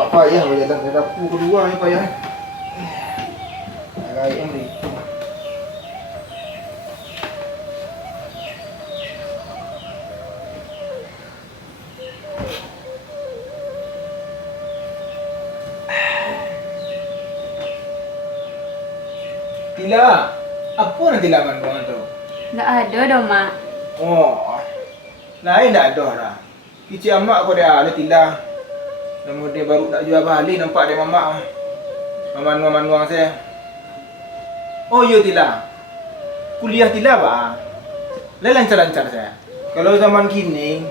Mak payah berjalan ke dapur kedua ni payah. Agak yang ni. Tila, apa nanti laman kau tu? Tak ada dah, Mak. Oh, lain tak ada dah. Kicik amak kau dia ada Tila. Namun dia baru nak jual balik nampak dia mamak. Manuang saya. Oh ya Tila. Kuliah Tila bah. Lancar-lancar saya. Kalau zaman kini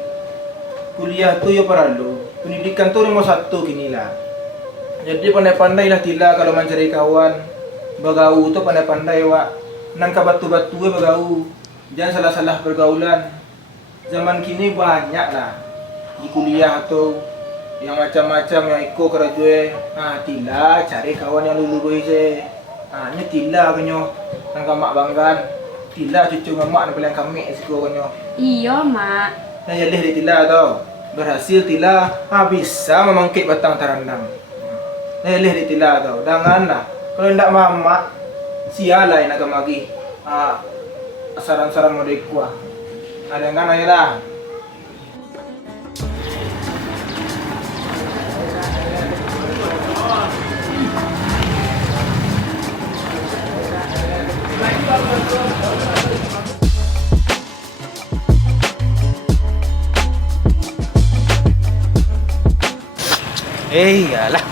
kuliah tu ya perlu. Pendidikan tu nomor satu kini lah. Jadi pandai-pandai lah Tila kalau mencari kawan. Bergaul tu pandai-pandai wak. Nang ka batu-batu bergaul. Jangan salah-salah pergaulan. Zaman kini banyak lah di kuliah tu yang macam-macam yang ikut kerajaan. Tila cari kawan yang lulu je. Nya Tila kenyo nang mak banggan. Tila cucu mamak nak pelang kami siko kenyo. Iya, Mak. Nah yalih di Tila tau. Berhasil Tila bisa memangkit batang tarandang. Nah yalih di Tila tau. Janganlah kalau ndak mamak sialai nak magi. Saran-saran model kuah. Ada kan ayolah. Iyalah.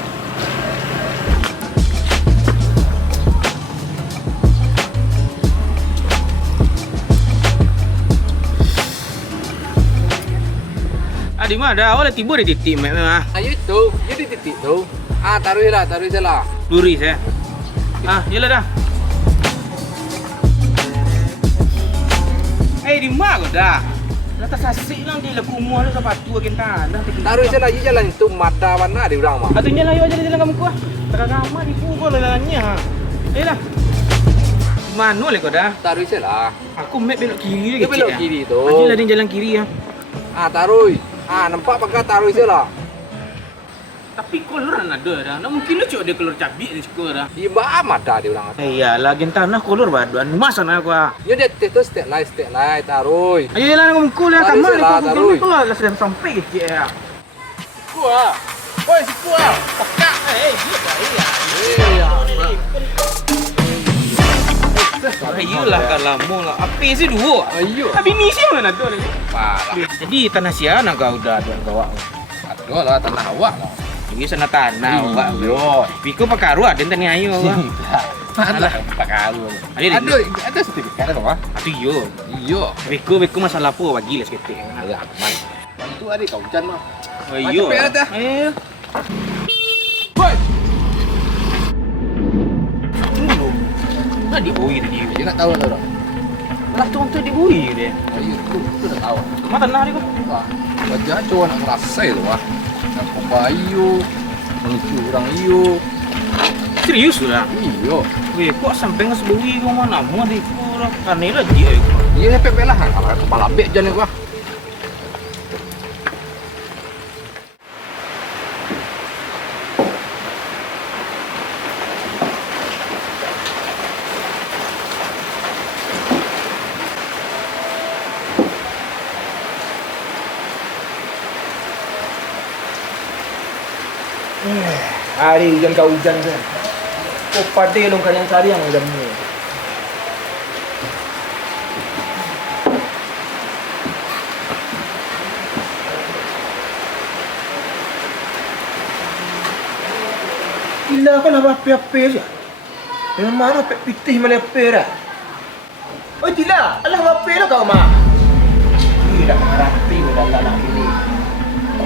Di mana? Awak dah tiba di titik memang. Ayo itu, jadi titik tu. Taruh je lah. Luris ya. Yalah dah. Di mana kau dah? Letak sasik lang di lagu muah lu sepatu akin tanah. Taruh je lah, jalan itu mata mana di orang mah. Atunya lah jalan kamu kuah. Teragama di pukul lalanya. Ayolah. Mana le kau dah? Taruh je lah. Aku map belok kiri Dia belok kiri tu. Ajilah dia jalan kiri ya. Taruh. Nampak pakai taruh je lah. Tapi kolor ada dah. Nak mungkin lu cok dia kolor cabai ni suka dah. Dia amat dah di orang. Iyalah gen tanah kolor baduan. Masa nak aku. Dia tu step lain taruh. Ayo lah nak mengkul ya Taruh kamar je lah, ni taruh. kau lah sudah sampai kecil ya. Kuah. Oi, si kuah. Pakak. Dia dah iya. Ayolah kalau mau lah. Apa sih dua? Ayo. Tapi ni sih mana tu ni? Parah. Jadi tanah siapa nak kau dah tuan kau. Aduh lah tanah awak lah. Ini sana tanah awak. Yo. Piko pakaru ada tani ayo. Ada pakaru. Ada sertifikat apa? Atu yo. Iyo. Piko masalah apa bagi lah sikit. Ya, aman. Bantu adik kau hujan mah. Ayo. Cepet dah. Ayo. Woi. Tadi oi tadi. Dia nak tahu tak? Malah tuan tu di oi dia. Ayo, tu dah tahu. Mana tanah dia kau? Wah, baca cowok nak ngerasa itu wah. Nak bayu, menuju orang iyo. Serius lah. Iyo. Weh, kok sampai ngesebui kau mana? Mau di kurang kanela dia. Iya hepek lah. Kalau kepala bek jangan wah. Hari hujan kau hujan kan. Kau pade long kalian cari yang hujan ni. Gila kan apa api-api saja. Dengan mana pek pitih malah api dah. Oh Tila, alah api lah kau mah. Tidak merapi dalam anak ini.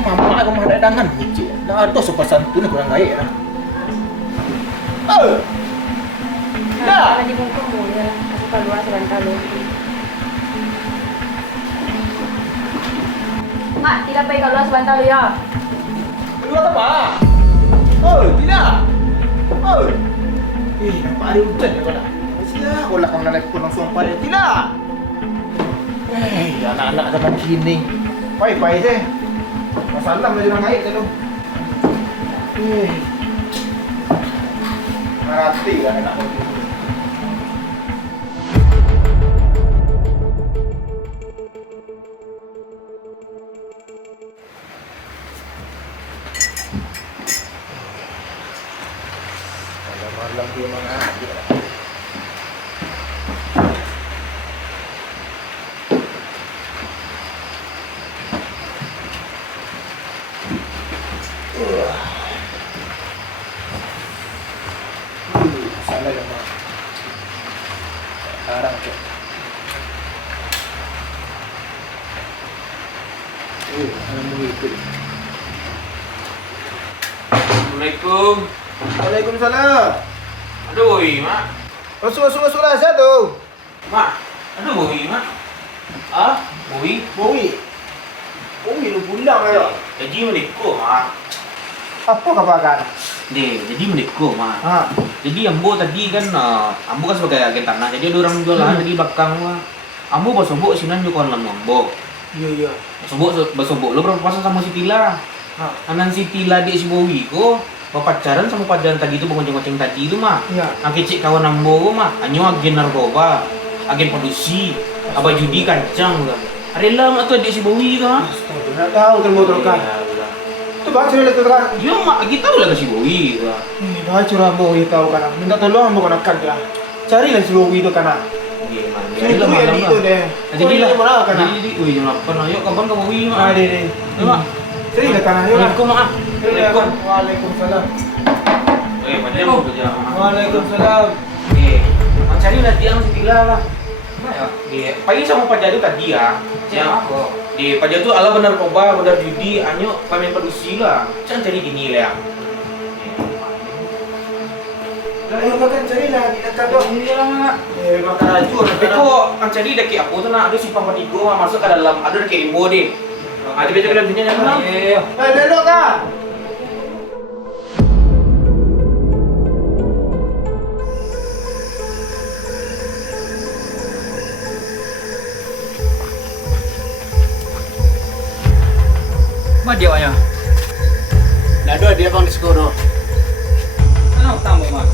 Mama aku mah ada dangan hiji. Dah ada sopan santun kurang gaya dah. Dah. Lagi bungkuk mulu lah. Aku keluar sebentar dulu. Mak, tidak pergi keluar sebentar dulu ya. Keluar apa? Oh, tidak. Oh. Nampak ada hujan ya kau dah. Siap, kau lah kau nak telefon langsung pada tidak. Anak-anak zaman kini. Pai-pai je. Masalah dia orang air tu. Mati kan enak banget. Malam dia mengaji. Salah dah mak. Sekarang tu. Alhamdulillah. Assalamualaikum. Waalaikumsalam. Aduh, mak. Masuk Azhar tu. Mak. Aduh, mak. Ah, Boy. Bowi. Bowi lu pulang ayo. Jadi meniko, mak. Apa khabar kan? Jadi meniko, mak. Ha. Jadi ambo tadi kan, ambo kan sebagai agen tanah. Jadi ada orang jual lahan di belakang, mak. Ambo basobok sinan jual lahan ambo. Iya. Basobok lo berapa pasang sama si Tila. Ha. Anan si Tila di si Bowi ko. Pacaran sama pacaran tadi itu bengoceng-ngoceng tadi itu mah. Iya. Kecik kawan ambo mah. Anyo agen narkoba, agen produksi, abah judi kancang kan. Ada lah tu adik si Bowi tu ha. Astaga, nak tahu termo terkan. Tu baca dia terkan. Yo mak kita lah si Bowi tu. Baca orang Bowi tahu kan. Minta tolong ambo nak kan dia. Carilah si Bowi tu kan. Iya man. Itu yang itu deh. Jadi lah mana kan? Jadi ui jam 8 ayo kapan ke Bowi mak. Ah, deh. Yo mak. Carilah kan ayo. Assalamualaikum mak. Assalamualaikum. Waalaikumsalam. Macam mana kerja? Waalaikumsalam. Mak cari lah tiang si Tila lah. Pagi sama Pak Jadu tadi ya. Yang di Pak Jadu ala benar narkoba, benar judi, anyo pamen produksi lah. Jangan cari gini lah. Lah ayo kan carilah di dekat dok. Ini lah mak. Makan ajur. Tapi kok ang cari daki aku tuh nak ada simpang patigo masuk ke dalam, ada daki imbo deh. Ada betul dalam dunia yang mana? Lelok kan? Mana dia wanya? Dah ada dia bang di sekolah. Mana tambah mak?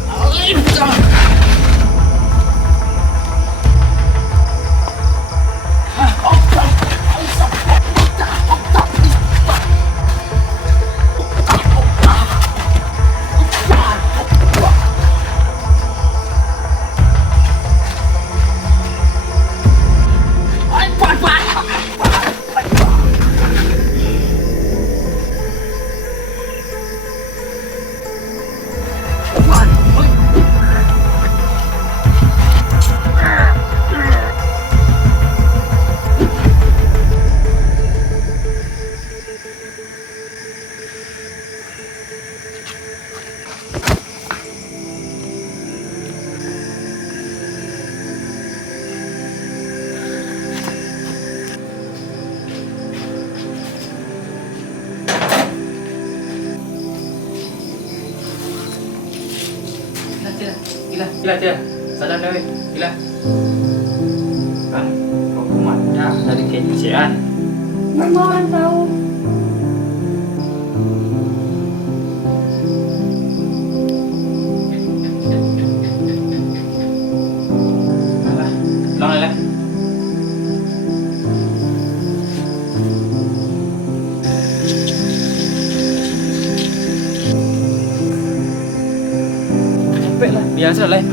Gila. Salam dah weh. Gila. Kan hukumannya dari kejadian. Mohon tahu. Alah, ulang lah. Capek lah, biasa lah.